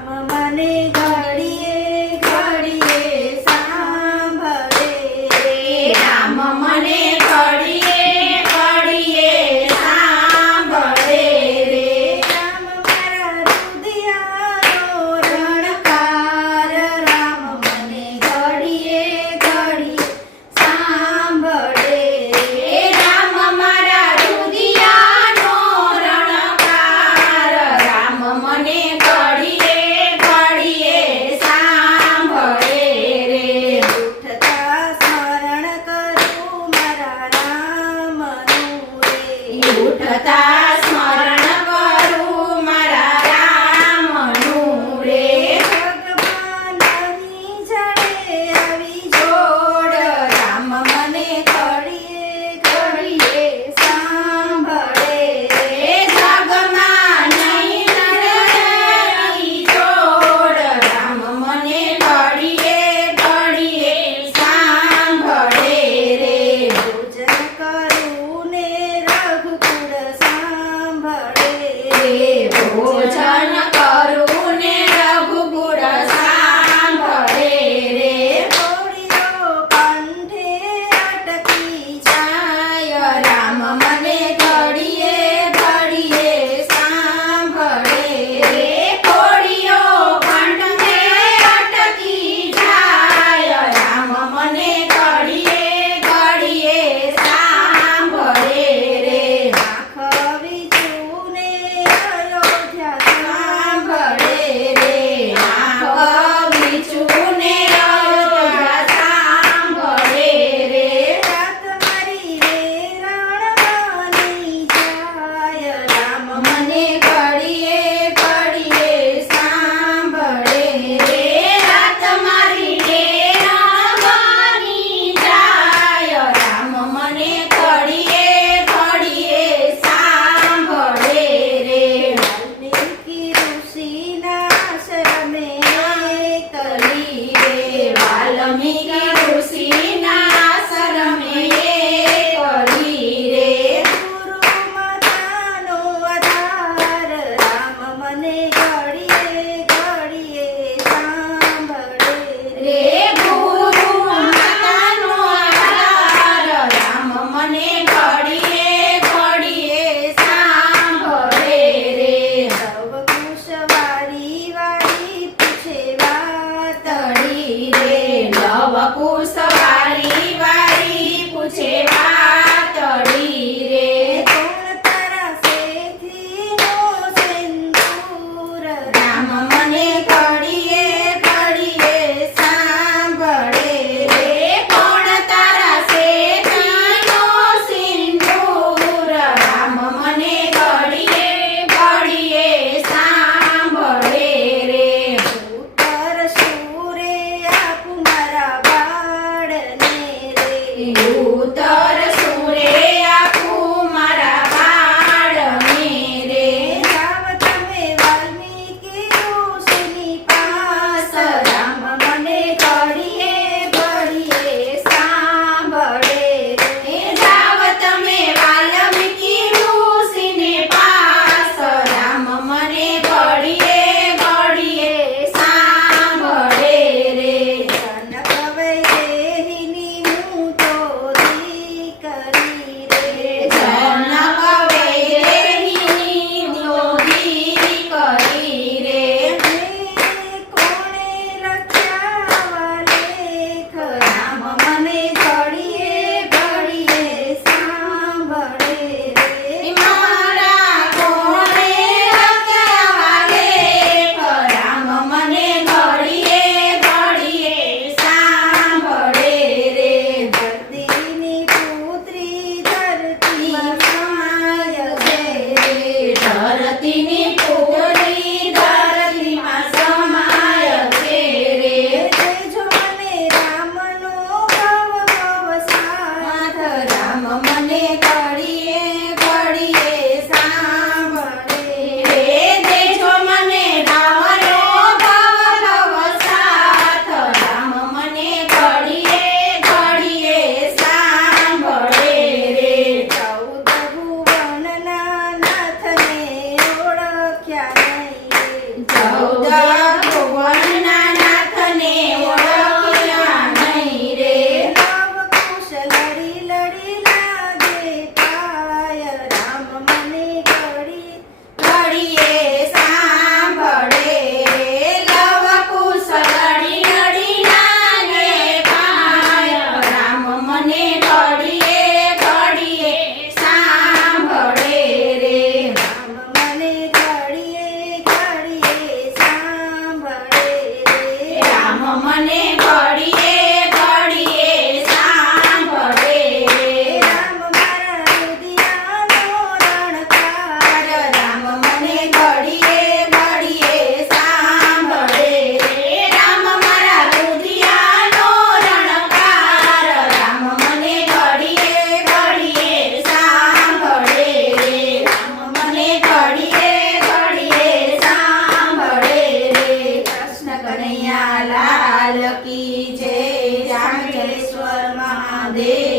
મને ઘડીએ ઘડીએ સાંભળે રે રામ મને ઘડીએ ઘડીએ સાંભળે રે રામ મારા રુદિયાનો રણકાર રામ મને ઘડીએ ઘડીએ સાંભળે એ રામ મારા રુદિયાનો રણકાર રામ મને ઘડીએ ઘડીએ સાંભળે રે ઉઠતા સ્મરણ કરું મારા રામનું રે ઉઠતા સ્મરણ કરું મારા રામનું રે ભગવાનની જડે આવી જોડ રામ મને ઘડીએ ઘડીએ સાંભળે એ જગમાં નહીં નડે જોડ રામ મને ઘડીએ ઘડીએ સાંભળે રે ભોજન કરું ને રઘુકુળ સાંભળે રે ભોજન કરું ને રઘુકુળ સાંભળે રે ઘોડીઓ કંઠે અટકી જાય રામ મને ઘડીએ ઘડીએ સાંભળે રે કોળીઓ કંઠે અટકી જાય રામ મને ઘડીએ ઘડીએ સાંભળે રે આંખ વીજુને અયોધ્યા સાંભળે રે આંખ વીજુને અયોધ્યા સાંભળે રે રાત મારી રે રણવાની જાય રામ મને ઘડીએ ઘડીએ સાંભળે રે રાત મારી રે રણવાની જાય રામ મને ઘડીએ ઘડીએ સાંભળે રે વાલ્મીકી ઋષિના આશ્રમે કલી રે વાલ્મીકી ઋષિના શરમે કલી રે ગુરુ માતાનો આધાર રામ મને ઘડીએ ઘડીએ સાંભળે રે ગુરુ માતાનો આધાર રામ મને ઘડીએ ઘડીએ સાંભળે રે સૌ કુશવારી વાળી પૂછે વાત તળી રે નવ કુશવારી વાળી પૂછે વાતળી રે કોણ તારા શેઠીનો સિંદૂર રામ મને ઘડીએ ઘડીએ સાંભળે રે કોણ તારા શેઠીનો સિંદૂર રામ મને ઘડીએ ઘડીએ સાંભળે રે ઉત્તર સૂરે આપું મારા બાળને રે ઉત્તર સૂરે આપું મારા બાળને રે જાવ તમે વાલ્મીકી ઋષિની પાસ રામ મને ઘડીએ ઘડીએ સાંભળે એ જાવ તમે વાલ્મીકી ઋષિને પાસ રામ મને ઘડીએ ઘડીએ સાંભળે રે જનક વૈદેહીની હું તો દીકરી રે જનક વૈદેહીની દોરી કરી રે કોણે લખ્યા વાલેખ રામ મને ઘડીએ ઘડીએ સાંભળે રે મારા કોણે લખ્યા લેખ રામ મને ઘડીએ ઘડીએ સાંભળે રે ધરતીની પુત્રી ધરતીમાં સમાય છે ધરતીની પુત્રી ધરતીમાં સમાય છે રે તેજો મને રામનો ભવ ભવ સાથ રામ મને ઘડીએ ઘડીએ સાંભળે રે દેજો મને રામનો ભવ ભવ સાથ રામ મને ઘડીએ ઘડીએ સાંભળે રે 14 ભુવનના નાથને ઓળખ્યા નહીં રે. 14 મને ઘડીએ ઘડીએ સાંભળે રામ મારા રુદિયાનો રણકાર રામ મને ઘડીએ ઘડીએ સાંભળે રામ મારા રુદિયાનો રણકાર રામ મને ઘડીએ ઘડીએ સાંભળે રામ મને ઘડીએ ઘડીએ સાંભળે કૃષ્ણ કનૈયા લાલ કી જય રામચરેશ્વર મહાદેવ